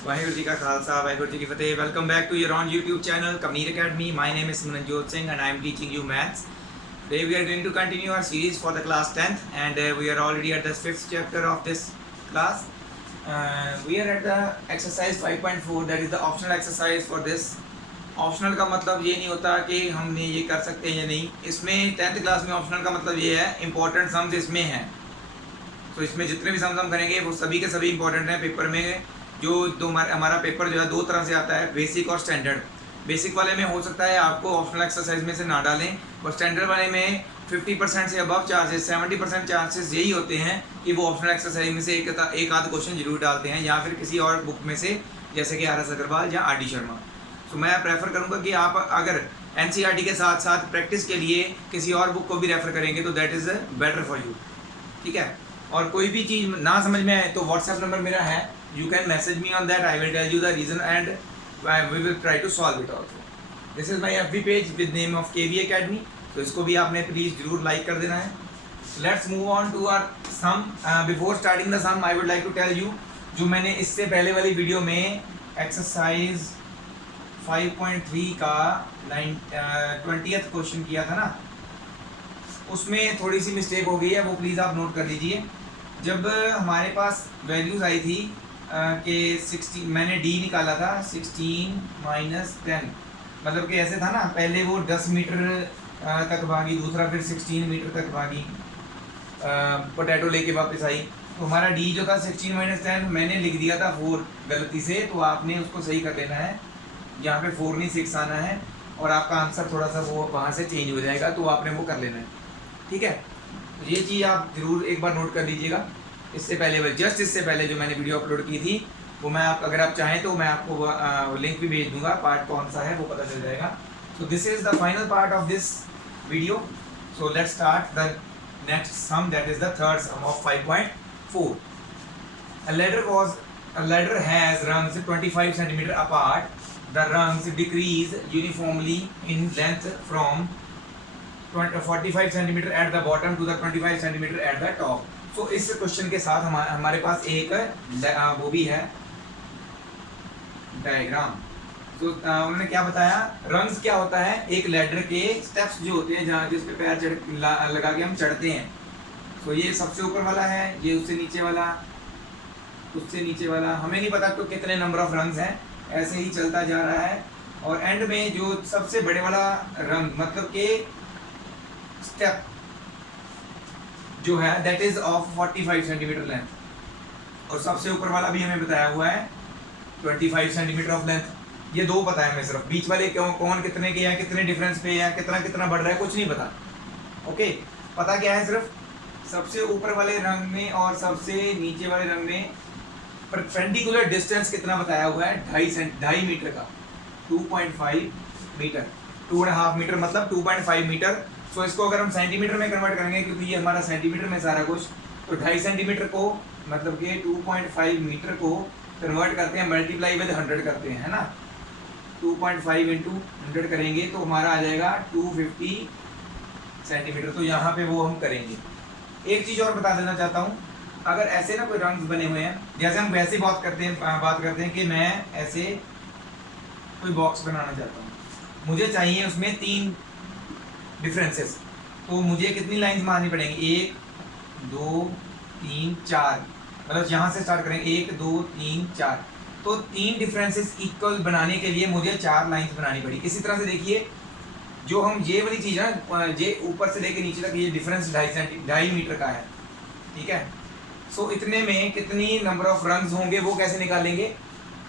वाहिगुरू जी का खालसा वाहिगुरू जी की फतेह। Welcome back to your own YouTube channel Kabir academy. My name is Manjot Singh and I am teaching you maths. Today we are going to continue our series for the class 10th and we are already at the 5th chapter of this class. We are at the exercise 5.4, that is the optional exercise for this. Optional का मतलब ये नहीं होता कि हमने ये कर सकते हैं या नहीं। इसमें 10th क्लास में ऑप्शनल का मतलब ये है इंपॉर्टेंट सम्स इसमें हैं। तो इसमें जितने भी सम्स हम करेंगे वो सभी के सभी इंपॉर्टेंट हैं। पेपर में जो हमारा पेपर जो है दो तरह से आता है, बेसिक और स्टैंडर्ड। बेसिक वाले में हो सकता है आपको ऑप्शनल एक्सरसाइज में से ना डालें, और स्टैंडर्ड वाले में 50% से अबव चांसेस, 70% चांसेस यही होते हैं कि वो ऑप्शनल एक्सरसाइज में से एक आध क्वेश्चन जरूर डालते हैं, या फिर किसी और बुक में से, जैसे कि आर एस अग्रवाल या आर डी शर्मा। तो मैं प्रेफर करूँगा कि आप अगर एनसीईआरटी के साथ साथ प्रैक्टिस के लिए किसी और बुक को भी रेफर करेंगे तो that is better for you. ठीक है। और कोई भी चीज़ ना समझ में आए तो व्हाट्सएप नंबर मेरा है, you can message me on that, I will tell you the reason and we will try to solve it also. This is my FB page with name of KV academy, तो इसको भी आपने please जरूर like कर देना है। Let's move on to our sum. Before starting the sum I would like to tell you, जो मैंने इससे पहले वाली वीडियो में एक्सरसाइज 5.3 का 20th क्वेश्चन किया था ना, उसमें थोड़ी सी मिस्टेक हो गई है, वो प्लीज़ आप नोट कर लीजिए। जब हमारे पास वैल्यूज़ आई थी कि 16, मैंने डी निकाला था 16 - 10, मतलब कि ऐसे था ना, पहले वो 10 मीटर तक भागी, दूसरा फिर 16 मीटर तक भागी, पोटैटो लेके वापस आई। तो हमारा डी जो था 16 - 10 मैंने लिख दिया था 4 गलती से, तो आपने उसको सही कर लेना है। यहाँ पे 4 नहीं 6 आना है, और आपका आंसर थोड़ा सा वो वहाँ से चेंज हो जाएगा, तो आपने वो कर लेना है। ठीक है, तो ये चीज़ आप ज़रूर एक बार नोट कर लीजिएगा। इससे पहले, जस्ट इससे पहले जो मैंने वीडियो अपलोड की थी, वो मैं अगर आप चाहें तो मैं आपको लिंक भी भेज दूंगा, पार्ट कौन सा है वो पता चल जाएगा। So this is the final part of this video. So let's start the next some, that is the third some of 5.4। A ladder has rungs 25 centimeter apart. The rungs decrease uniformly in length from 45 centimetre at the bottom to the 25 centimetre at the top. So इस question के साथ हमारे पास एक वो भी है diagram. तो उन्होंने क्या बताया, रंग्स क्या होता है, एक लैडर के स्टेप्स जो होते हैं जहाँ जिस पे पैर लगा के हम चढ़ते हैं। तो ये सबसे ऊपर वाला है, ये उससे नीचे वाला, उससे नीचे वाला, हमें नहीं पता तो कितने नंबर ऑफ रंग्स हैं, ऐसे ही चलता जा रहा है। और एंड में जो सबसे बड़े वाला रंग, मतलब कि स्टेप जो है, that is of 45 centimetre length, और सबसे ऊपर वाला भी हमें बताया हुआ है 25 सेंटीमीटर ऑफ लेंथ। ये दो पता है हमें, सिर्फ बीच वाले कौन कितने के हैं, कितने डिफरेंस पे है, कितना बढ़ रहा है, कुछ नहीं पता। ओके, पता क्या है, सिर्फ सबसे ऊपर वाले रंग में और सबसे नीचे वाले रंग में परपेंडिकुलर डिस्टेंस कितना बताया हुआ है, 2.5 मीटर का, 2.5 मीटर, 2.5 मीटर मतलब 2.5 मीटर। सो इसको अगर हम सेंटीमीटर में कन्वर्ट करेंगे, क्योंकि ये हमारा सेंटीमीटर में सारा कुछ, तो 2.5 सेंटीमीटर को, मतलब कि 2.5 मीटर को कन्वर्ट करते हैं, मल्टीप्लाई विद 100 करते हैं, है ना। 2.5 इंटू 100 करेंगे तो हमारा आ जाएगा 250 सेंटीमीटर। तो यहाँ पे वो हम करेंगे। एक चीज़ और बता देना चाहता हूँ, अगर ऐसे ना कोई रंग बने हुए हैं, जैसे हम वैसे बात करते हैं कि मैं ऐसे कोई बॉक्स बनाना चाहता हूँ, मुझे चाहिए उसमें 3 डिफरेंसेस, तो मुझे कितनी लाइंस मारनी पड़ेंगी, 1 2 3 4, मतलब यहाँ से स्टार्ट करेंगे 1 2 3 4, तो 3 डिफरेंसेस इक्वल बनाने के लिए मुझे 4 लाइंस बनानी पड़ी। इसी तरह से देखिए, जो हम ये वाली चीज़ है ना, ये ऊपर से लेके नीचे तक ये डिफरेंस 2.5 मीटर का है। ठीक है, सो इतने में कितनी नंबर ऑफ रंग्स होंगे वो कैसे निकालेंगे,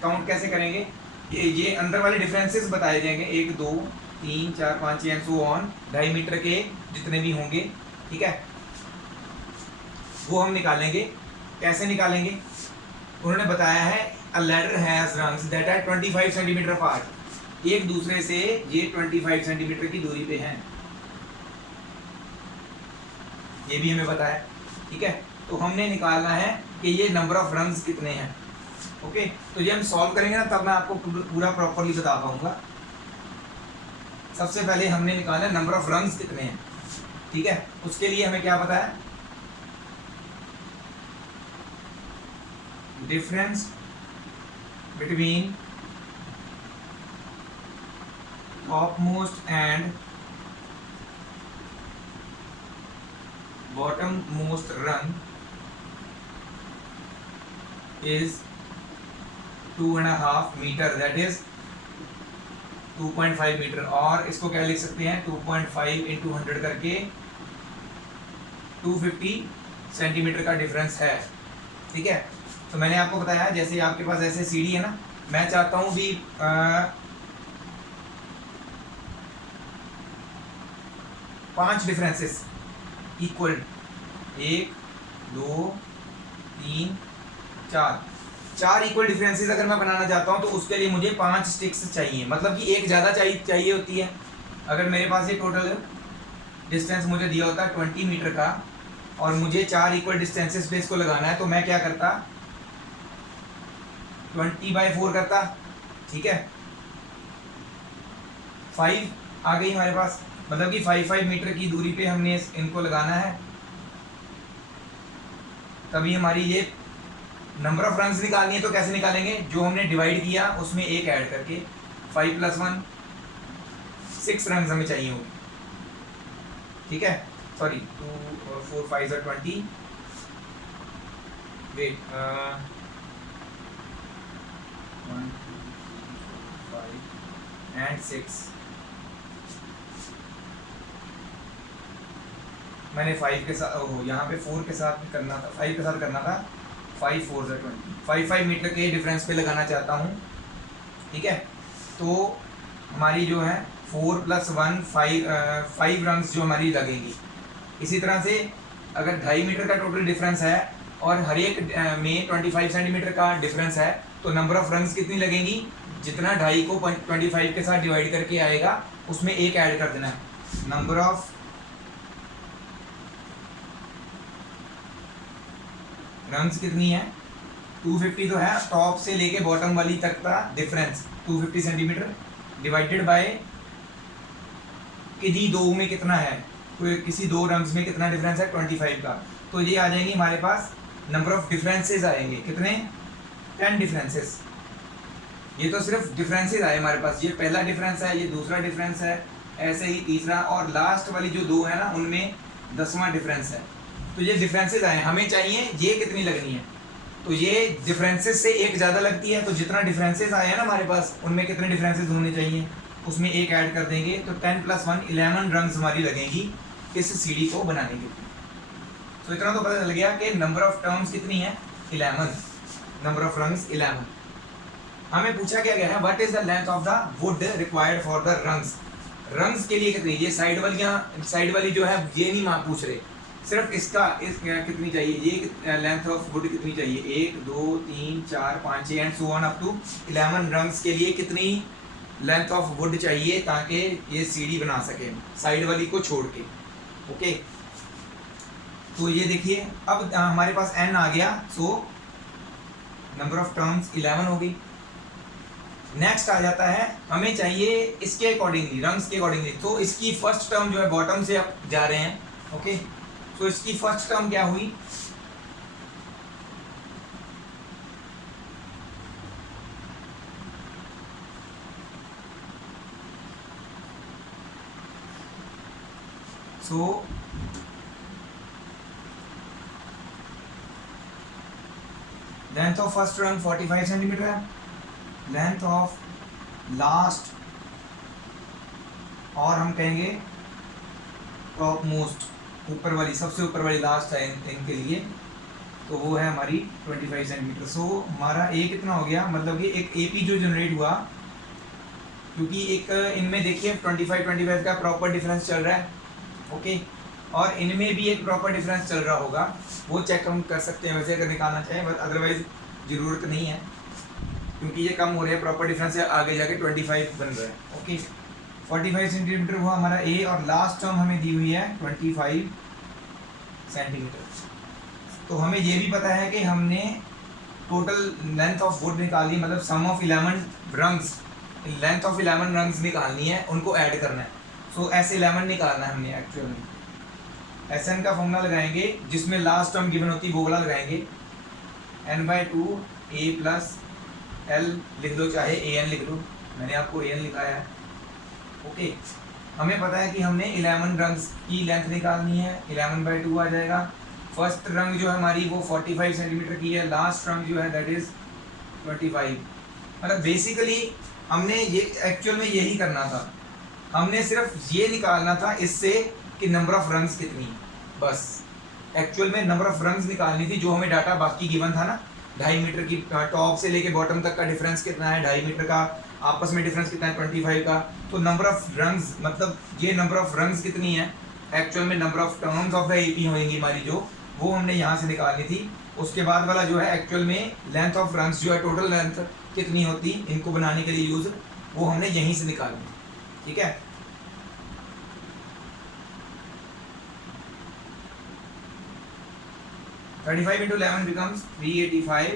काउंट कैसे करेंगे, ये अंदर वाले डिफरेंसेस बताए जाएंगे, 1 2 3 4 5 एंड सो ऑन, 2.5 मीटर के जितने भी होंगे। ठीक है, वो हम निकालेंगे। कैसे निकालेंगे, उन्होंने बताया है a ladder has rungs that are 25 centimetre apart, एक दूसरे से ये 25 सेंटीमीटर की दूरी पे हैं, ये भी हमें बताया। ठीक है, तो हमने निकालना है कि ये नंबर ऑफ रंग्स कितने हैं। ओके, तो ये हम सॉल्व करेंगे ना, तब मैं आपको पूरा प्रॉपरली बता पाऊंगा। सबसे पहले हमने निकाला नंबर ऑफ रंग्स कितने हैं। ठीक है, उसके लिए हमें क्या पता है, difference between topmost and bottommost rung is 2.5 metre, that is 2.5 metre. और इसको क्या लिख सकते हैं, 2.5 इंटू 100 करके 250 सेंटीमीटर का डिफरेंस है। ठीक है, तो मैंने आपको बताया जैसे आपके पास ऐसे सीढ़ी है ना, मैं चाहता हूँ भी 5 डिफरेंसेस इक्वल, 1 2 3 4 इक्वल डिफरेंसेस अगर मैं बनाना चाहता हूँ तो उसके लिए मुझे 5 स्टिक्स चाहिए, मतलब कि एक ज़्यादा चाहिए होती है। अगर मेरे पास ये टोटल डिस्टेंस मुझे दिया होता है 20 मीटर का और मुझे 4 इक्वल डिस्टेंसेस पे इसको लगाना है, तो मैं क्या करता, 20/4 करता। ठीक है, 5 आ गई हमारे पास, मतलब कि 5 मीटर की दूरी पे हमने इनको लगाना है, तभी हमारी ये नंबर ऑफ रंग्स निकालनी है। तो कैसे निकालेंगे, जो हमने डिवाइड किया उसमें एक ऐड करके 5 + 1 6 रंग्स हमें चाहिए होगी। ठीक है, सॉरी 2 और 4 5 are 20, वेट 1 2 5 and 6, मैंने 5 के साथ, ओह यहाँ पे 4 के साथ करना था, 5 के साथ करना था, 5 4 are 20, 5 मीटर के डिफरेंस पे लगाना चाहता हूँ। ठीक है, तो हमारी जो है 4 + 1 5 रंग्स जो हमारी लगेंगी। इसी तरह से अगर 2.5 मीटर का टोटल डिफरेंस है और हर एक में 25 सेंटीमीटर का डिफरेंस है, तो नंबर ऑफ रंग्स कितनी लगेंगी, जितना 2.5 को 25 के साथ डिवाइड करके आएगा उसमें एक ऐड कर देना है। नंबर ऑफ रंग्स कितनी है, 250 तो है, टॉप से लेके बॉटम वाली तक का डिफरेंस 250 सेंटीमीटर डिवाइडेड बाय किसी दो में कितना है, तो किसी दो रंग्स में कितना डिफरेंस है 25 का, तो ये आ जाएंगे हमारे पास नंबर ऑफ डिफरेंसेस आएंगे, कितने 10 डिफरेंसेस। ये तो सिर्फ डिफरेंसेस आए हमारे पास, ये पहला डिफरेंस है, ये दूसरा डिफरेंस है, ऐसे ही तीसरा, और लास्ट वाली जो दो है ना उनमें 10वां डिफरेंस है। तो ये डिफरेंसेस आए, हमें चाहिए ये कितनी लगनी है, तो ये डिफरेंसेस से एक ज़्यादा लगती है, तो जितना डिफरेंसेस आए हैं ना हमारे पास उनमें कितने डिफरेंसेस होने चाहिए, उसमें एक ऐड कर देंगे, तो 10 + 1 11 रंग्स हमारी लगेंगी इस सीढ़ी को बनाने के लिए। तो इतना तो पता चल गया कि नंबर ऑफ टर्म्स कितनी है 11, नंबर ऑफ रंग्स 11। हमें पूछा क्या गया है, what is the length of the wood required for the rungs, rungs के लिए कितनी, ये साइड वाली जो है ये नहीं पूछ रहे, सिर्फ इसका कितनी चाहिए, ये लेंथ ऑफ वुड कितनी चाहिए, 1 2 3 4 5 6 and so on up to 11 rungs के लिए कितनी लेंथ ऑफ वुड चाहिए ताकि ये सीढ़ी बना सके साइड वाली को छोड़ के। ओके, तो ये देखिए अब हमारे पास n आ गया, सो नंबर ऑफ टर्म्स 11 हो गई। नेक्स्ट आ जाता है, हमें चाहिए इसके अकॉर्डिंगली, रंग्स के अकॉर्डिंगली, तो इसकी फर्स्ट टर्म जो है बॉटम से अब जा रहे हैं। ओके, तो इसकी फर्स्ट टर्म क्या हुई, सो लेंथ ऑफ फर्स्ट रंग 45 सेंटीमीटर है, लेंथ ऑफ लास्ट और हम कहेंगे टॉप मोस्ट, ऊपर वाली सबसे ऊपर वाली लास्ट है इनके लिए, तो वो है हमारी 25 सेंटीमीटर। सो हमारा ए कितना हो गया, मतलब कि एक एपी जो जनरेट हुआ, क्योंकि एक इनमें देखिए 25 का प्रॉपर डिफरेंस चल रहा है। ओके, और इनमें भी एक प्रॉपर डिफरेंस चल रहा होगा, वो चेक हम कर सकते हैं वैसे अगर निकालना चाहें, बट अदरवाइज ज़रूरत नहीं है, क्योंकि ये कम हो रहा है प्रॉपर डिफरेंस है, आगे जाके 25 बन रहा है। ओके, 45 सेंटीमीटर हुआ हमारा ए, और लास्ट टर्म हमें दी हुई है 25 सेंटीमीटर। तो हमें ये भी पता है कि हमने टोटल लेंथ ऑफ वुड निकाली, मतलब sum of 11 rungs, length of 11 rungs निकालनी है, उनको ऐड करना है। सो S11 निकालना है हमने एक्चुअल में, SN का फॉर्मूला लगाएंगे जिसमें लास्ट टर्म गिवन होती है वो वाला लगाएंगे, n/2 A + एल लिख दो, चाहे ए एन लिख दो, मैंने आपको ए एन लिखाया है। ओके, हमें पता है कि हमने 11 रंग्स की लेंथ निकालनी है, 11/2 आ जाएगा। फर्स्ट रंग जो है हमारी वो 45 सेंटीमीटर की है, लास्ट रंग जो है दैट इज 25। मतलब बेसिकली हमने ये एक्चुअल में यही करना था, हमने सिर्फ ये निकालना था इससे कि नंबर ऑफ रंग्स कितनी, बस एक्चुअल में नंबर ऑफ रंग्स निकालनी थी। जो हमें डाटा बाकी गिवन था ना, 2.5 मीटर की टॉप से लेके बॉटम तक का डिफरेंस कितना है, 2.5 मीटर का आपस में डिफरेंस कितना है 25 का, तो नंबर ऑफ रंग्स मतलब ये नंबर ऑफ रंग्स कितनी है, एक्चुअल में number of terms of the AP होंगी हमारी जो, वो हमने यहाँ से निकालनी थी। उसके बाद वाला जो है एक्चुअल में लेंथ ऑफ रंग्स जो है टोटल लेंथ कितनी होती इनको बनाने के लिए यूज, वो हमने यहीं से निकालनी, ठीक है। (35 × 11 becomes 385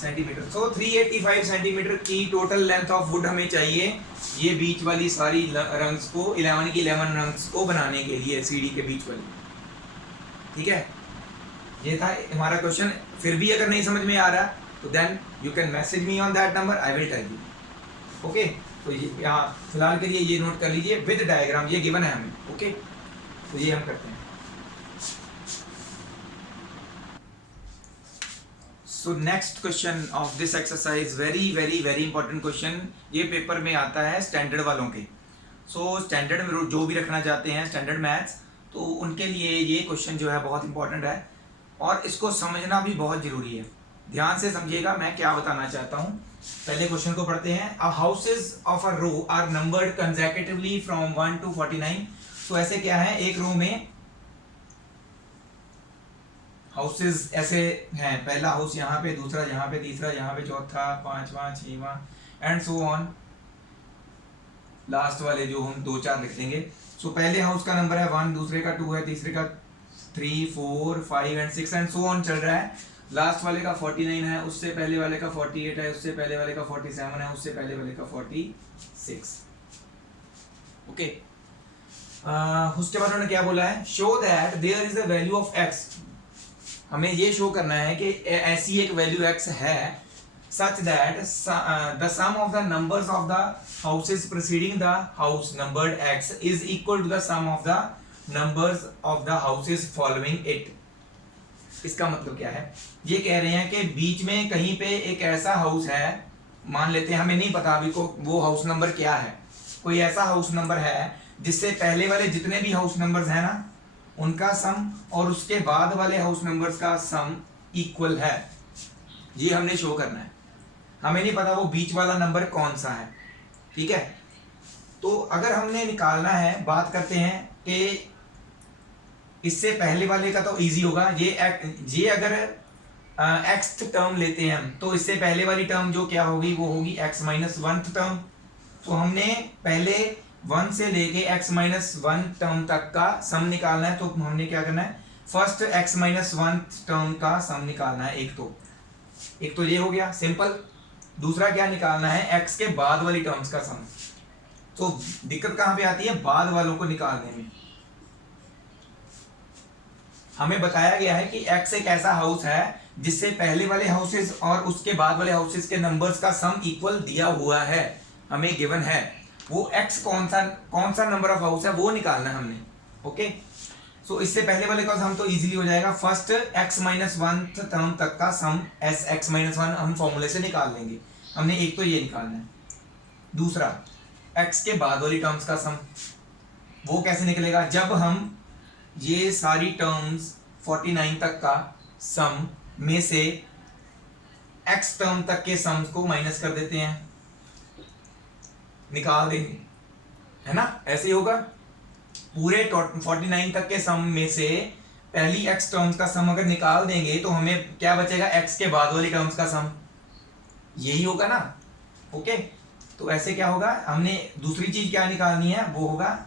सेंटीमीटर। सो 385 सेंटीमीटर की टोटल लेंथ ऑफ वुड हमें चाहिए ये बीच वाली सारी रंग्स को, 11 की 11 रंग्स को बनाने के लिए सीढ़ी के बीच वाली, ठीक है। ये था हमारा क्वेश्चन। फिर भी अगर नहीं समझ में आ रहा तो then you can message me on that number, I will tell you. Okay, तो ये यहाँ फिलहाल के लिए ये नोट कर लीजिए विद डायग्राम, ये गिवन है हमें। ओके, तो ये हम करते हैं। So next question of this exercise, very very very important question, ये पेपर में आता है स्टैंडर्ड वालों के। सो स्टैंडर्ड में जो भी रखना चाहते हैं स्टैंडर्ड मैथ्स, तो उनके लिए ये क्वेश्चन जो है बहुत इंपॉर्टेंट है और इसको समझना भी बहुत ज़रूरी है। ध्यान से समझिएगा मैं क्या बताना चाहता हूँ। पहले क्वेश्चन को पढ़ते हैं। A houses of a row are numbered consecutively from 1 to 49। तो ऐसे क्या है, एक रो में हाउसेज ऐसे हैं, पहला हाउस यहाँ पे, दूसरा यहाँ पे, तीसरा यहाँ पे, चौथा, पांचवा, छठवां एंड सो ऑन, लास्ट वाले जो हम 2 4 लिख देंगे। सो पहले हाउस का नंबर है 1, दूसरे का 2 है, तीसरे का 3 4 5 एंड 6 एंड सो ऑन चल रहा है। लास्ट वाले का 49 है, उससे पहले वाले का 48 है, उससे पहले वाले का 47 है, उससे पहले वाले का 46। ओके, उसके बाद उन्होंने क्या बोला है, show that there is a value of x. हमें ये शो करना है कि ऐसी एक वैल्यू x है such that the sum of the numbers of the houses preceding the house numbered x is equal to the sum of the numbers of the houses following it। इसका मतलब क्या है, ये कह रहे हैं कि बीच में कहीं पे एक ऐसा हाउस है, मान लेते हैं हमें नहीं पता अभी को वो हाउस नंबर क्या है, कोई ऐसा हाउस नंबर है जिससे पहले वाले जितने भी हाउस नंबर्स हैं ना उनका सम और उसके बाद वाले हाउस नंबर्स का सम इक्वल है, ये हमने शो करना है। हमें नहीं पता वो बीच वाला नंबर कौन सा है, ठीक है। तो अगर हमने निकालना है, बात करते हैं कि इससे पहले वाले का तो इजी होगा, ये अगर एक्स टर्म लेते हैं हम, तो इससे पहले वाली टर्म जो क्या होगी वो होगी x - 1th टर्म। तो हमने पहले 1 से लेके x - 1 टर्म तक का सम निकालना है। तो हमने क्या करना है, फर्स्ट x - 1th टर्म का सम निकालना है। एक तो ये हो गया सिंपल। दूसरा क्या निकालना है, x के बाद वाली टर्म्स का सम। तो दिक्कत कहां पे आती है, बाद वालों को निकालने में। हमें बताया गया है कि x एक ऐसा हाउस है जिससे पहले वाले हाउसेस और उसके बाद वाले हाउसेस के नंबर्स का सम इक्वल दिया हुआ है, हमें गिवन है। वो x कौन सा नंबर ऑफ हाउस है वो निकालना है हमने। ओके, सो इससे पहले वाले का सम तो इजीली हो जाएगा, फर्स्ट x - 1th टर्म तक का सम s x - 1 हम फॉर्मूले से निकाल लेंगे। हमने एक तो ये निकालना है। दूसरा x के बाद वाली टर्म्स का सम, वो कैसे निकलेगा, जब हम ये सारी टर्म्स 49 तक का सम में से x टर्म तक के सम्स को माइनस कर देते हैं, निकाल देंगे, है ना, ऐसे ही होगा। पूरे 49 तक के सम में से पहली x टर्म्स का सम अगर निकाल देंगे तो हमें क्या बचेगा, x के बाद वाली टर्म्स का सम, यही होगा ना। ओके, तो ऐसे क्या होगा, हमने दूसरी चीज क्या निकालनी है, वो होगा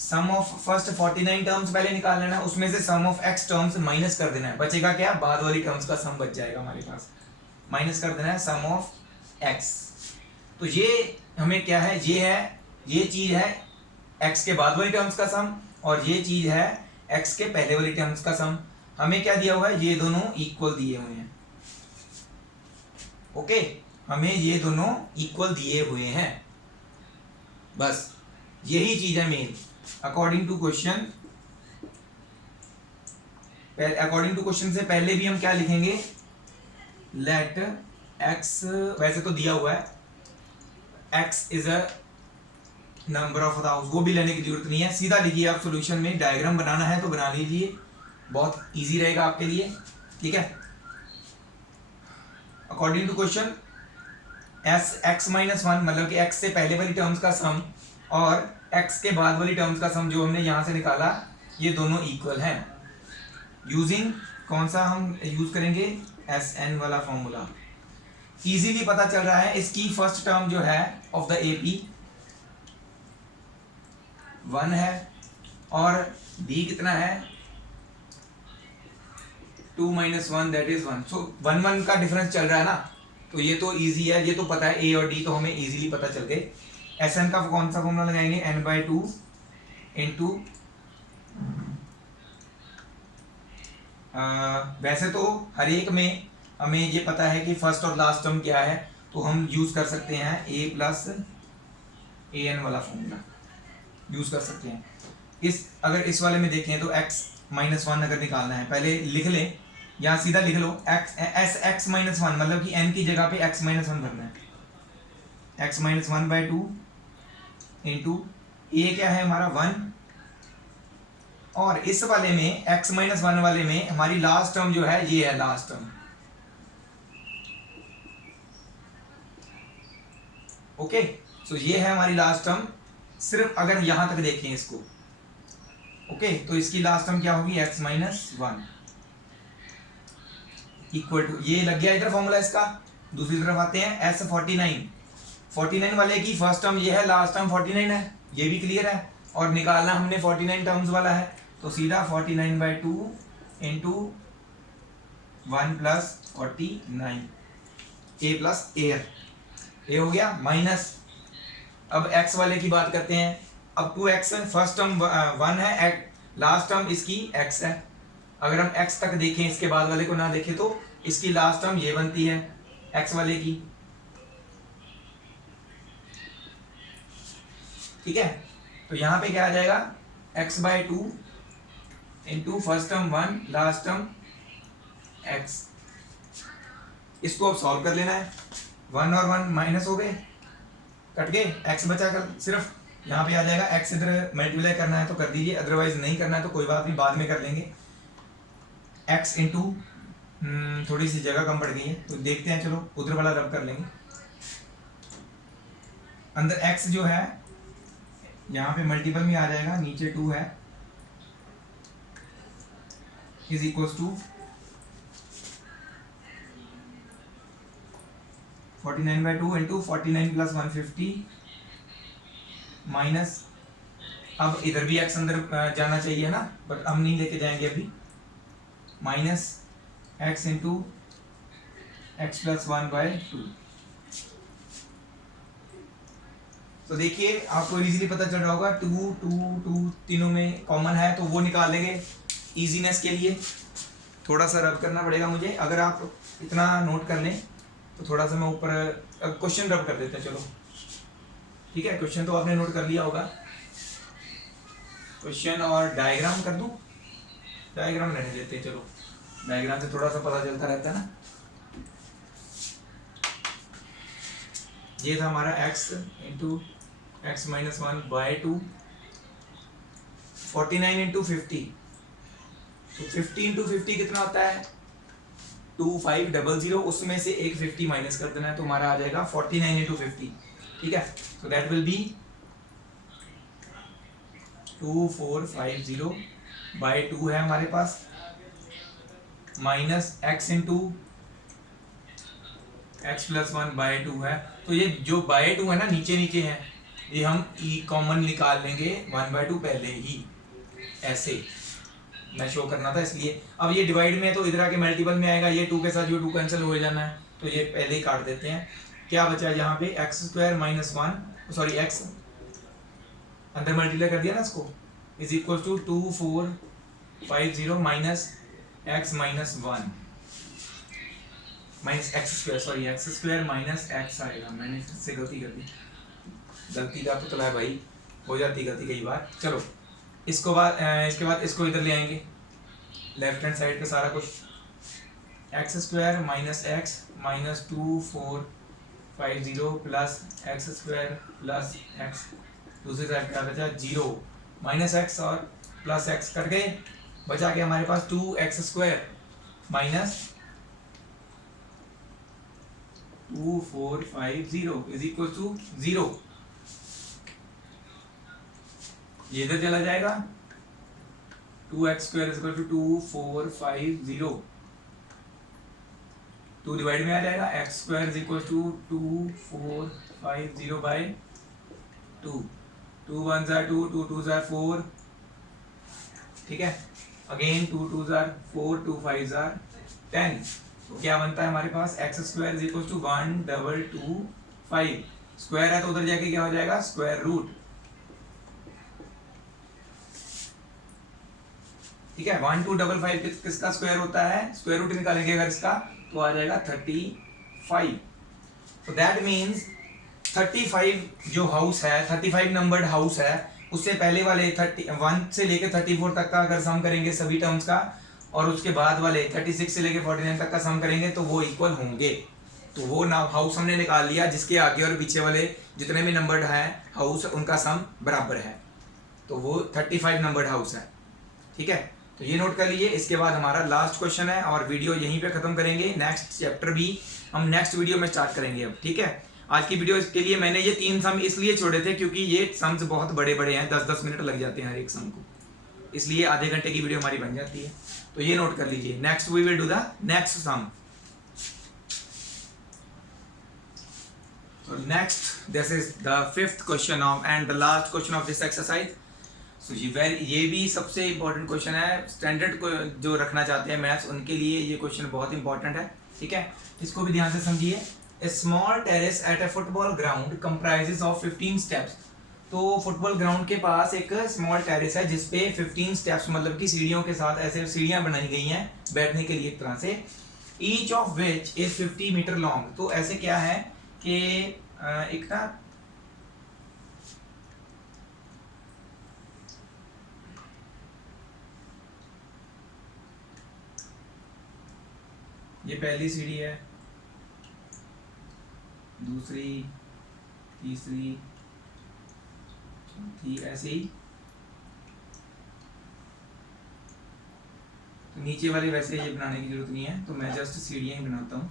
सम ऑफ फर्स्ट 49 टर्म्स पहले निकाल लेना, उसमें से सम ऑफ x टर्म्स माइनस कर देना है, बचेगा क्या, बाद वाली टर्म्स का सम बच जाएगा हमारे पास, माइनस कर देना है सम ऑफ x। तो ये हमें क्या है, ये चीज है x के बाद वाली टर्म्स का सम और ये चीज है x के पहले वाली टर्म्स का सम। हमें क्या दिया हुआ है, ये दोनों इक्वल दिए हुए हैं। ओके, हमें ये दोनों इक्वल दिए हुए हैं, बस यही चीज है main. According to question, according to question से पहले भी हम क्या लिखेंगे, लेट एक्स, वैसे तो दिया हुआ है x is a number of the house, वो भी लेने की जरूरत नहीं है, सीधा लिखिए आप सॉल्यूशन में। डायग्राम बनाना है तो बना लीजिए, बहुत इजी रहेगा आपके लिए, ठीक है। According to question as x minus one, मतलब कि एक्स से पहले वाली टर्म्स का सम और एक्स के बाद वाली टर्म्स का सम जो हमने यहां से निकाला, ये दोनों इक्वल हैं। यूजिंग कौन सा हम यूज करेंगे, एस एन वाला फॉर्मूला। इजीली पता चल रहा है, इसकी फर्स्ट टर्म जो है ऑफ द ए पी 1 है और डी कितना है 2 - 1 दैट इज 1। सो 1 1 का डिफरेंस चल रहा है ना, तो ये तो इजी है, ये तो पता है, ए और डी तो हमें इजीली पता चल गए। एस एन का कौन सा फॉर्मूला लगाएंगे, n/2 इंटू, वैसे तो हर एक में हमें ये पता है कि फर्स्ट और लास्ट टर्म क्या है, तो हम यूज कर सकते हैं a प्लस ए एन वाला फॉर्मूला यूज कर सकते हैं। अगर इस वाले में देखें तो x - 1 अगर निकालना है, पहले लिख लें, यहाँ सीधा लिख लो x -1, मतलब कि n की जगह पे x - 1 भरना है, x - 1/2 इंटू a क्या है हमारा 1, और इस वाले में x - 1 वाले में हमारी लास्ट टर्म जो है ये है लास्ट टर्म। ओके, सो ये है हमारी लास्ट टर्म, सिर्फ अगर यहां तक देखें इसको। ओके, तो इसकी लास्ट टर्म क्या होगी, x - 1 इक्वल टू, ये लग गया इधर फॉर्मूला इसका। दूसरी तरफ आते हैं, s 49 वाले की फर्स्ट टर्म ये है, लास्ट टर्म 49 है, ये भी क्लियर है, और निकालना हमने 49 टर्म्स वाला है, तो सीधा 49/2 इंटू 1 + 49, a प्लस ए हो गया माइनस। अब x वाले की बात करते हैं, अब 2x, फर्स्ट टर्म 1 है, लास्ट टर्म इसकी x है। अगर हम x तक देखें, इसके बाद वाले को ना देखें, तो इसकी लास्ट टर्म ये बनती है x वाले की, ठीक है। तो यहाँ पे क्या आ जाएगा, x/2 into first term 1 last term x। इसको अब सॉल्व कर लेना है, 1 और 1 माइनस हो गए, कट गए, x बचा कर सिर्फ यहाँ पे आ जाएगा, x इधर मल्टीप्लाई करना है तो कर दीजिए, अदरवाइज नहीं करना है तो कोई बात नहीं, बाद में कर लेंगे। x इंटू, थोड़ी सी जगह कम पड़ गई है तो देखते हैं, चलो उधर वाला रब कर लेंगे। अंदर x जो है यहाँ पे मल्टीपल में आ जाएगा, नीचे 2 है, is equals to 49/2 into 49 + 150 minus, अब इधर भी x अंदर जाना चाहिए ना, बट हम नहीं लेके जाएंगे अभी, माइनस x इंटू x + 1/2। तो देखिए आपको इजीली पता चल रहा होगा, 2 2 2 तीनों में कॉमन है, तो वो निकाल लेंगे इजीनेस के लिए। थोड़ा सा रब करना पड़ेगा मुझे, अगर आप इतना नोट कर लें तो थोड़ा सा मैं ऊपर क्वेश्चन रब कर देते हैं, चलो ठीक है। क्वेश्चन तो आपने नोट कर लिया होगा, क्वेश्चन और डायग्राम कर दूं, डायग्राम रहने देते हैं, चलो डायग्राम से थोड़ा सा पता चलता रहता है ना। ये था हमारा x इंटू x - 1/2, 49 इंटू 50, तो 50 इंटू 50 कितना होता है 2500, उसमें से एक 50 माइनस कर देना है, तो हमारा आ जाएगा 49 इंटू 50, ठीक है। तो दैट विल बी 2450/2 है हमारे पास, माइनस x इंटू x + 1/2 है, तो ये जो /2 है ना, नीचे नीचे है, ये हम e कॉमन निकाल लेंगे 1/2 पहले ही, ऐसे मैं शो करना था इसलिए। अब ये डिवाइड में है तो इधर आके मल्टीपल में आएगा, ये 2 के साथ जो 2 कैंसिल हो जाना है, तो ये पहले ही काट देते हैं। क्या बचा है यहाँ पे, x² - 1, सॉरी x अंदर मल्टीप्लाई कर दिया ना इसको, is equal to 2450 minus x - 1, minus x square, sorry x square minus x आएगा, मैंने इससे गलती कर दी, गलती का तो है भाई, हो जाती गलती कई बार। चलो इसको बाद इसके बाद इसको इधर ले आएंगे लेफ्ट हैंड साइड पे सारा कुछ, x square minus 2450 plus x square plus x, दूसरी साइड क्या बचा 0 माइनस एक्स और प्लस एक्स कर गए, बचा के हमारे पास 2x square minus 2450 is equal to 0, ये इधर चला जाएगा, 2x square is equal to 2450, 2 divide में आ जाएगा, x square is equal to 2450 by 2, 2 1 जार 2, 2 2 जार 4, ठीक है, अगेन 2 2 जार 4, 2 5 जार 10, तो क्या बनता है हमारे पास x square is equal to 1225, square है तो उधर जाके क्या हो जाएगा स्क्वायर रूट, ठीक है, 1255 किसका स्क्वायर होता है, स्क्वायर रूट निकालेंगे अगर इसका तो आ जाएगा 35, तो दैट मीन्स 35 जो हाउस है, 35 नंबर्ड हाउस है, उससे पहले वाले 31 से लेके 34 तक का अगर सम करेंगे सभी टर्म्स का, और उसके बाद वाले 36 से लेके 49 तक का सम करेंगे तो वो इक्वल होंगे, तो वो ना हाउस हमने निकाल लिया जिसके आगे और पीछे वाले जितने भी नंबर्ड हैं हाउस उनका सम बराबर है, तो वो 35 नंबर्ड हाउस है, ठीक है, तो ये नोट कर लीजिए। इसके बाद हमारा लास्ट क्वेश्चन है और वीडियो यहीं पे खत्म करेंगे, नेक्स्ट चैप्टर भी हम नेक्स्ट वीडियो में स्टार्ट करेंगे अब, ठीक है। आज की वीडियो के लिए मैंने ये 3 सम इसलिए छोड़े थे क्योंकि ये सम्स बहुत बड़े बड़े हैं, 10-10 मिनट लग जाते हैं हर एक सम को, इसलिए आधे घंटे की वीडियो हमारी बन जाती है, तो ये नोट कर लीजिए। Next we will do the next sum, so next this is the 5th question of and the last question of this exercise, so ये भी सबसे इंपॉर्टेंट क्वेश्चन है, स्टैंडर्ड को जो रखना चाहते हैं मैथ्स उनके लिए ये क्वेश्चन बहुत इंपॉर्टेंट है, ठीक है, इसको भी ध्यान से समझिए। A small terrace at a football ground comprises of 15 steps, तो फुटबॉल ग्राउंड के पास एक स्मॉल टेरेस है जिसपे 15 स्टेप्स मतलब कि सीढ़ियों के साथ ऐसे सीढ़ियां बनाई गई हैं बैठने के लिए एक तरह से, each of which is 50 metre long, तो ऐसे क्या है कि एक ना ये पहली सीढ़ी है, दूसरी, तीसरी, चौथी, ऐसे ही, तो नीचे वाली वैसे ये बनाने की जरूरत नहीं है, तो मैं जस्ट सीढ़ियां ही बनाता हूँ।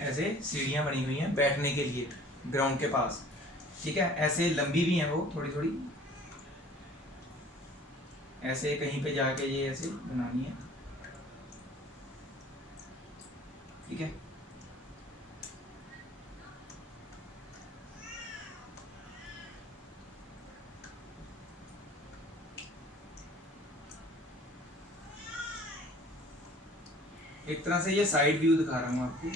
ऐसे सीढ़ियां बनी हुई हैं बैठने के लिए ग्राउंड के पास, ठीक है, ऐसे लंबी भी हैं वो थोड़ी थोड़ी, ऐसे कहीं पे जाके ये ऐसे बनानी है, ठीक है, एक तरह से ये साइड व्यू दिखा रहा हूँ आपको,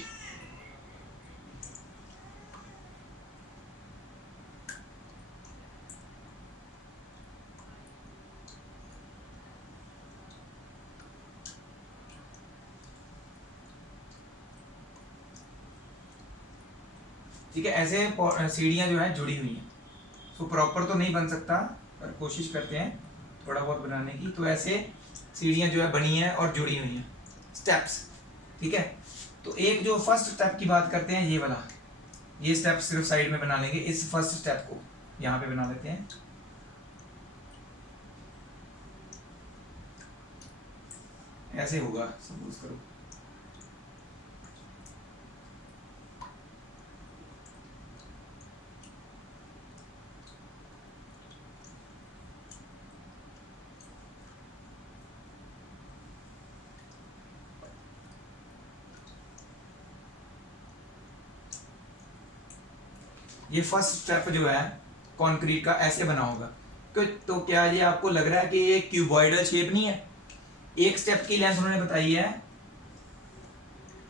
ठीक है, ऐसे सीढ़ियां जो है जुड़ी हुई हैं, तो प्रॉपर तो नहीं बन सकता पर कोशिश करते हैं थोड़ा बहुत बनाने की, तो ऐसे सीढ़ियां जो है बनी हैं और जुड़ी हुई हैं, स्टेप्स, ठीक है, तो एक जो फर्स्ट स्टेप की बात करते हैं ये वाला, ये स्टेप सिर्फ साइड में बना लेंगे, इस फर्स्ट स्टेप को यहाँ पे बना लेते हैं, ऐसे होगा सपोज करो, ये फर्स्ट स्टेप जो है कंक्रीट का ऐसे बना होगा, तो क्या ये आपको लग रहा है कि ये क्यूबॉइडल शेप नहीं है, एक स्टेप की लेंथ उन्होंने बताई है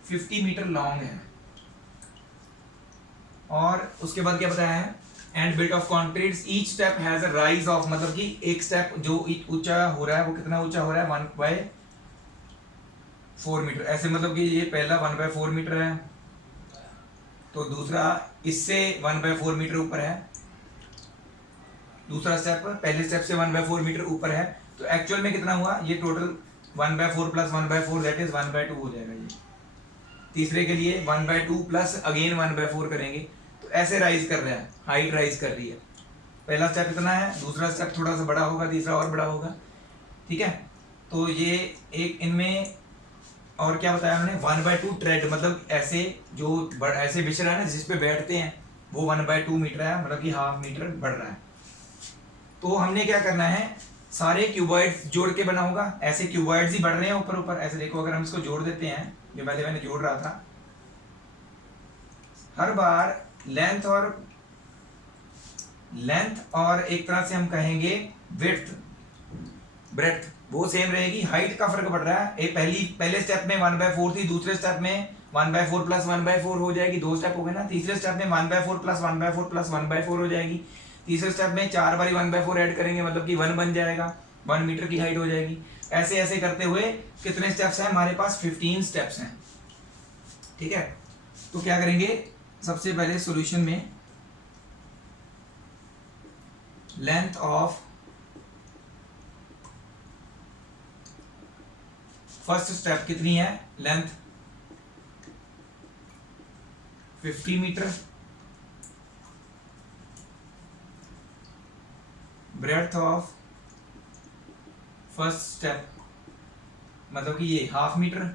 50 मीटर लॉन्ग है, और उसके बाद क्या बताया है, and built of concrete each step has a rise of, मतलब कि एक स्टेप जो ऊंचा हो रहा है वो कितना ऊंचा हो रहा है 1/4 मीटर, ऐसे मतलब कि ये पहला 1/4 मीटर है, तो दूसरा इससे 1/4 मीटर ऊपर है, दूसरा स्टेप पहले स्टेप से 1/4 मीटर ऊपर है, तो एक्चुअल में कितना हुआ, ये टोटल 1/4 प्लस 1/4 दैट इज 1/2 हो जाएगा ये। तीसरे के लिए 1/2 प्लस अगेन 1/4 करेंगे, तो ऐसे राइज कर रहा है, हाइट राइज कर रही है। पहला स्टेप इतना है, दूसरा स्टेप थोड़ा सा बड़ा होगा, तीसरा और बड़ा होगा, ठीक है। तो ये एक इनमें और क्या बताया हमने, 1/2 ट्रेड, मतलब ऐसे जो ऐसे बिछड़ रहा है ना जिस पे बैठते हैं वो 1/2 मीटर है, मतलब कि हाफ मीटर बढ़ रहा है। तो हमने क्या करना है, सारे क्यूबॉइड्स जोड़ के बना होगा, ऐसे क्यूबॉइड्स ही बढ़ रहे हैं ऊपर ऊपर, ऐसे देखो अगर हम इसको जोड़ देते हैं, ये पहले मैंने जोड़ रहा था, हर बार लेंथ और एक तरह से हम कहेंगे विड्थ ब्रेड्थ वो सेम रहेगी, हाइट का फर्क पड़ रहा है। एक पहले स्टेप में 1/4 थी, दूसरे स्टेप में 1/4 प्लस 1/4 हो जाएगी, 2 स्टेप हो गए ना। तीसरे स्टेप में 1/4 प्लस 1/4 प्लस 1/4 हो जाएगी। तीसरे स्टेप में 4 बारी 1/4 ऐड करेंगे, मतलब कि 1 बन जाएगा, 1 मीटर की हाइट हो जाएगी। ऐसे ऐसे करते हुए कितने स्टेप्स हैं हमारे पास, 15 स्टेप्स हैं, ठीक है। तो क्या करेंगे, सबसे पहले सॉल्यूशन में लेंथ ऑफ फर्स्ट स्टेप कितनी है, length 50 metre, breadth of first step मतलब कि ये half metre,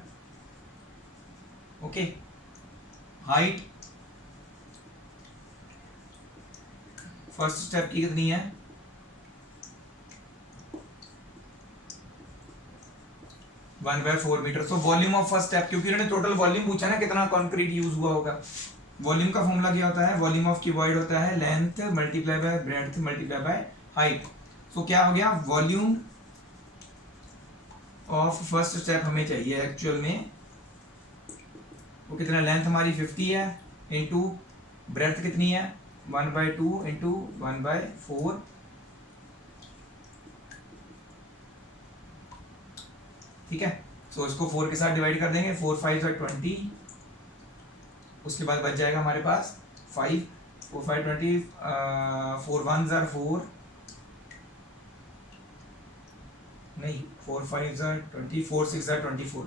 okay. Height first step की कितनी है, 1/4 metre. So volume of first step, क्योंकि उन्होंने टोटल वॉल्यूम पूछा ना कितना कंक्रीट यूज हुआ होगा। वॉल्यूम का फॉर्मूला क्या होता है, वॉल्यूम ऑफ क्यूबॉइड होता है length multiply by breadth multiply by height. So क्या हो गया, वॉल्यूम ऑफ फर्स्ट स्टेप हमें चाहिए एक्चुअल में, वो कितना, लेंथ हमारी 50 है, इंटू ब्रेड्थ कितनी है 1/2 इंटू 1/4, ठीक है। सो इसको 4 के साथ डिवाइड कर देंगे, 4 5 20, उसके बाद बच जाएगा हमारे पास 5, 4 5 20, 4 1 4 नहीं, 4 5 20, 4 6 24,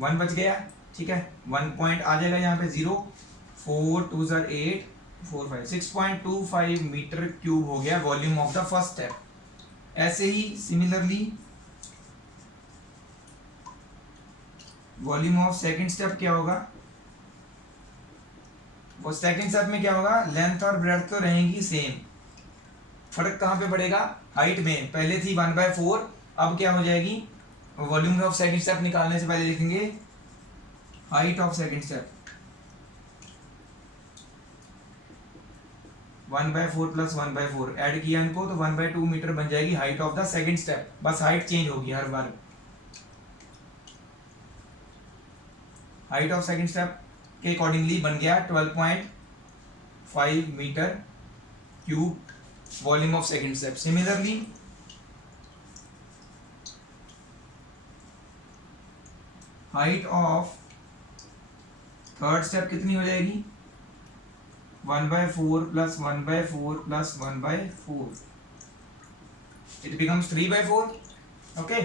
1 बच गया, ठीक है। 1 पॉइंट आ जाएगा यहाँ पे 0, 4 2 8, 4 5 6.25 मीटर क्यूब हो गया volume of the first step. ऐसे ही similarly volume of second step क्या होगा, वो सेकंड स्टेप में क्या होगा, लेंथ और ब्रेड्थ तो रहेंगी सेम, फर्क कहाँ पे पड़ेगा, हाइट में। पहले थी 1/4, अब क्या हो जाएगी, वॉल्यूम ऑफ सेकंड स्टेप निकालने से पहले लिखेंगे height of second step 1/4 plus 1/4 add किया इनको तो 1/2 मीटर बन जाएगी height of the second step, बस हाइट चेंज होगी हर बार। हाइट ऑफ सेकंड स्टेप के अकॉर्डिंगली बन गया 12.5 metre cube volume of second step. Similarly height of third step कितनी हो जाएगी, 1/4 plus 1/4 plus 1/4, it becomes 3/4, okay.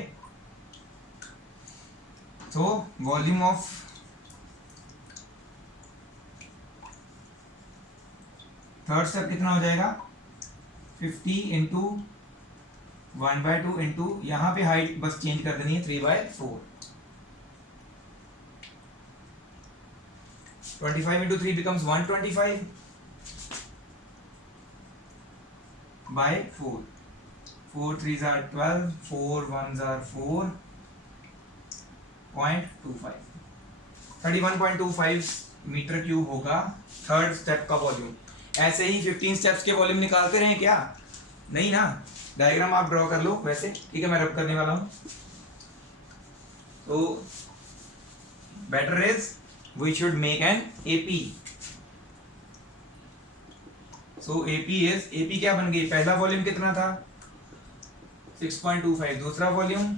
तो वॉल्यूम ऑफ थर्ड स्टेप कितना हो जाएगा, 50 इंटू 1/2 इंटू यहाँ पे हाइट बस चेंज कर देनी है 3/4, 25 into 3 becomes 125 by 4, 4 3s are 12, 4 1s are 4.25, 31.25 metre cube होगा थर्ड स्टेप का वॉल्यूम। ऐसे ही 15 स्टेप्स के वॉल्यूम निकालते रहे क्या, नहीं ना, डायग्राम आप ड्रॉ कर लो वैसे, ठीक है। मैं रब करने वाला हूँ, तो better is we should make an AP. So AP is, AP क्या बन गई, पहला वॉल्यूम कितना था 6.25, दूसरा वॉल्यूम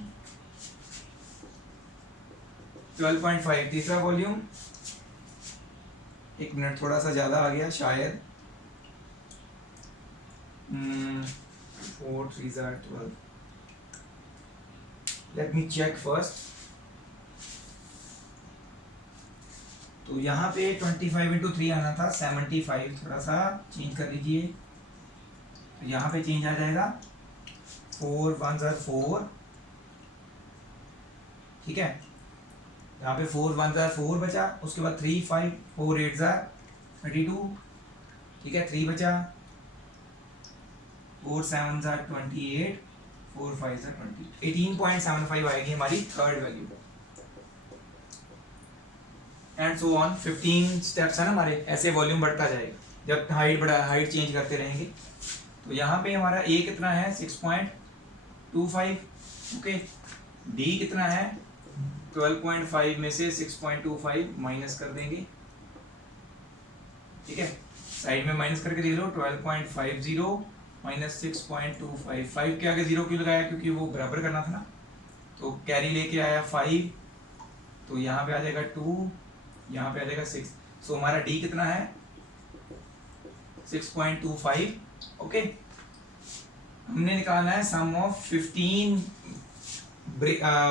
12.5, तीसरा वॉल्यूम, एक मिनट थोड़ा सा ज्यादा आ गया शायद, 4 3 12, लेट मी चेक फर्स्ट। तो यहाँ पे 25 इंटू 3 आना था 75, थोड़ा सा चेंज कर लीजिए, तो यहाँ पे चेंज आ जाएगा 4 1 4, ठीक है, यहाँ पे 4 1 4 बचा, उसके बाद 3 5 4 8 32, ठीक है, 3 बचा, 4 7 28, 4 5 20, 18.75 आएगी हमारी third value, and so on. 15 steps है ना हमारे, ऐसे वॉल्यूम बढ़ता जाएगा जब हाइट चेंज करते रहेंगे। तो यहाँ पे हमारा ए कितना है 6.25, ओके, डी कितना है 12.5 में से 6.25 माइनस कर देंगे, ठीक है, साइड में माइनस करके देख लो, 12.50 माइनस 6.25, 5 के आगे 0 क्यों लगाया, क्योंकि वो बराबर करना था ना, तो कैरी लेके आया 5, तो यहाँ पे आ जाएगा 2, यहाँ पे आ जाएगा 6, सो हमारा डी कितना है 6.25, ओके। हमने निकालना है सम ऑफ 15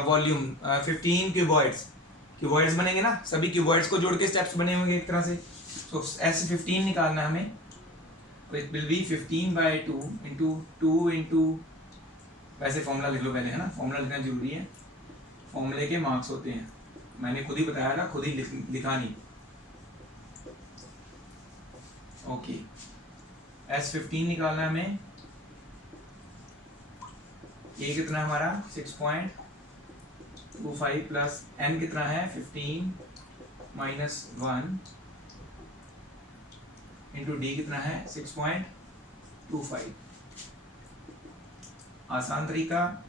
वॉल्यूम 15 क्यूबॉइड्स बनेंगे ना, सभी क्यूबॉइड्स को जोड़ के स्टेप्स बने होंगे एक तरह से, तो ऐसे 15 निकालना है हमें, तो it will be 15/2 into 2 into, वैसे फॉर्मूला लिख लो पहले, है ना, फॉर्मूला लिखना जरूरी है, फॉर्मूले के मार्क्स होते हैं, मैंने खुद ही बताया ना, खुद ही लिखा नहीं, ओके। S15 निकालना है हमें, ये कितना है हमारा 6.25 प्लस n कितना है 15 माइनस 1 इंटू डी कितना है 6.25, आसान तरीका,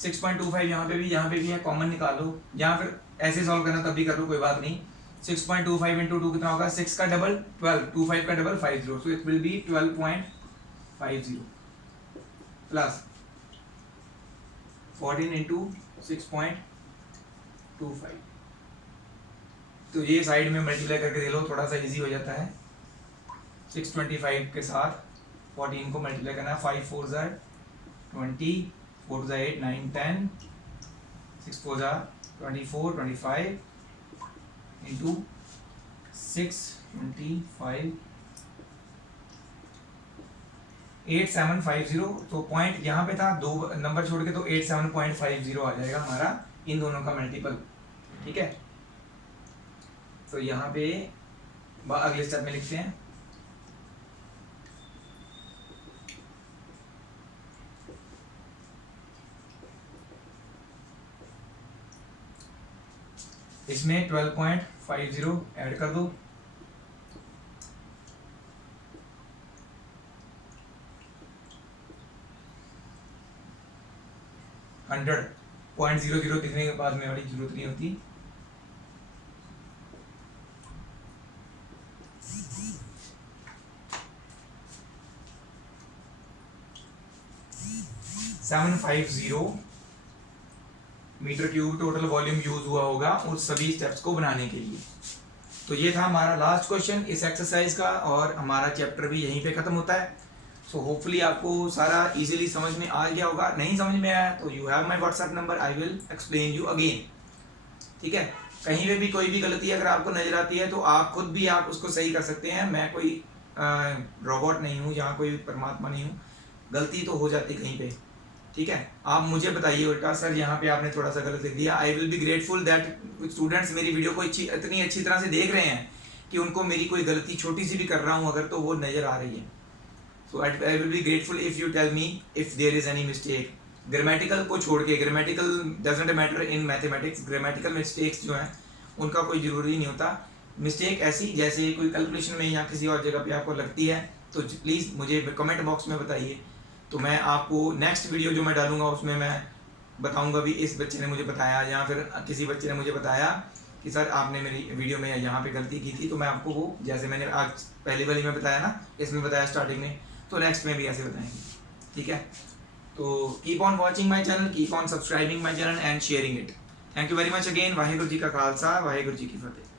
6.25 यहाँ पे भी है, कॉमन निकालो, या फिर ऐसे सॉल्व करना तब भी कर लो, कोई बात नहीं। 6.25 इंटू 2 कितना होगा, 6 का डबल 12, 25 का double 50, so it will be 12.50 plus 14 into 6.25, तो ये साइड में मल्टीप्लाई करके दे लो, थोड़ा सा इजी हो जाता है। 625 के साथ 14 को मल्टीप्लाई करना है, 5 4 20, 4 8 9 10, 6 4 24 25 इंटू 625 8750, तो पॉइंट यहाँ पे था, 2 नंबर छोड़ के, तो 87.50 आ जाएगा हमारा इन दोनों का मल्टीपल, ठीक है। तो यहाँ पे अगले स्टेप में लिखते हैं, इसमें 12.50 ऐड कर दो, हंड्रेड 0.00 दिखने के बाद में बड़ी जरूरत नहीं होती, metre cube total volume use हुआ होगा उस सभी स्टेप्स को बनाने के लिए। तो ये था हमारा लास्ट क्वेश्चन इस एक्सरसाइज का, और हमारा चैप्टर भी यहीं पे खत्म होता है। सो होपफुली आपको सारा इजीली समझ में आ गया होगा, नहीं समझ में आया तो you have my WhatsApp number, I will explain you again, ठीक है। कहीं पे भी कोई भी गलती अगर आपको नजर आती है तो आप खुद भी आप उसको सही कर सकते हैं, मैं कोई रोबोट नहीं हूँ, यहाँ कोई परमात्मा नहीं हूँ, गलती तो हो जाती कहीं पे, ठीक है। आप मुझे बताइए उल्टा, सर यहाँ पे आपने थोड़ा सा गलत लिख दिया, आई will be grateful that students मेरी वीडियो को इतनी अच्छी तरह से देख रहे हैं कि उनको मेरी कोई गलती छोटी सी भी कर रहा हूँ अगर, तो वो नज़र आ रही है। So I will be grateful if you tell me if there is any mistake. Grammatical को छोड़ के, grammatical doesn't matter in mathematics, grammatical mistakes जो हैं उनका कोई ज़रूरी नहीं होता। मिस्टेक ऐसी जैसे कोई कैलकुलेशन में या किसी और जगह पे आपको लगती है तो प्लीज़ मुझे कमेंट बॉक्स में बताइए, तो मैं आपको नेक्स्ट वीडियो जो मैं डालूंगा उसमें मैं बताऊंगा भी इस बच्चे ने मुझे बताया, या फिर किसी बच्चे ने मुझे बताया कि सर आपने मेरी वीडियो में यहाँ पे गलती की थी, तो मैं आपको वो जैसे मैंने आज पहली वाली में बताया ना, इसमें बताया स्टार्टिंग में, तो नेक्स्ट में भी ऐसे बताएंगे, ठीक है। तो keep on watching my channel, keep on subscribing my channel and sharing it. Thank you very much again. Waheguru ji का खालसा, वाहेगुरु जी की फतेह।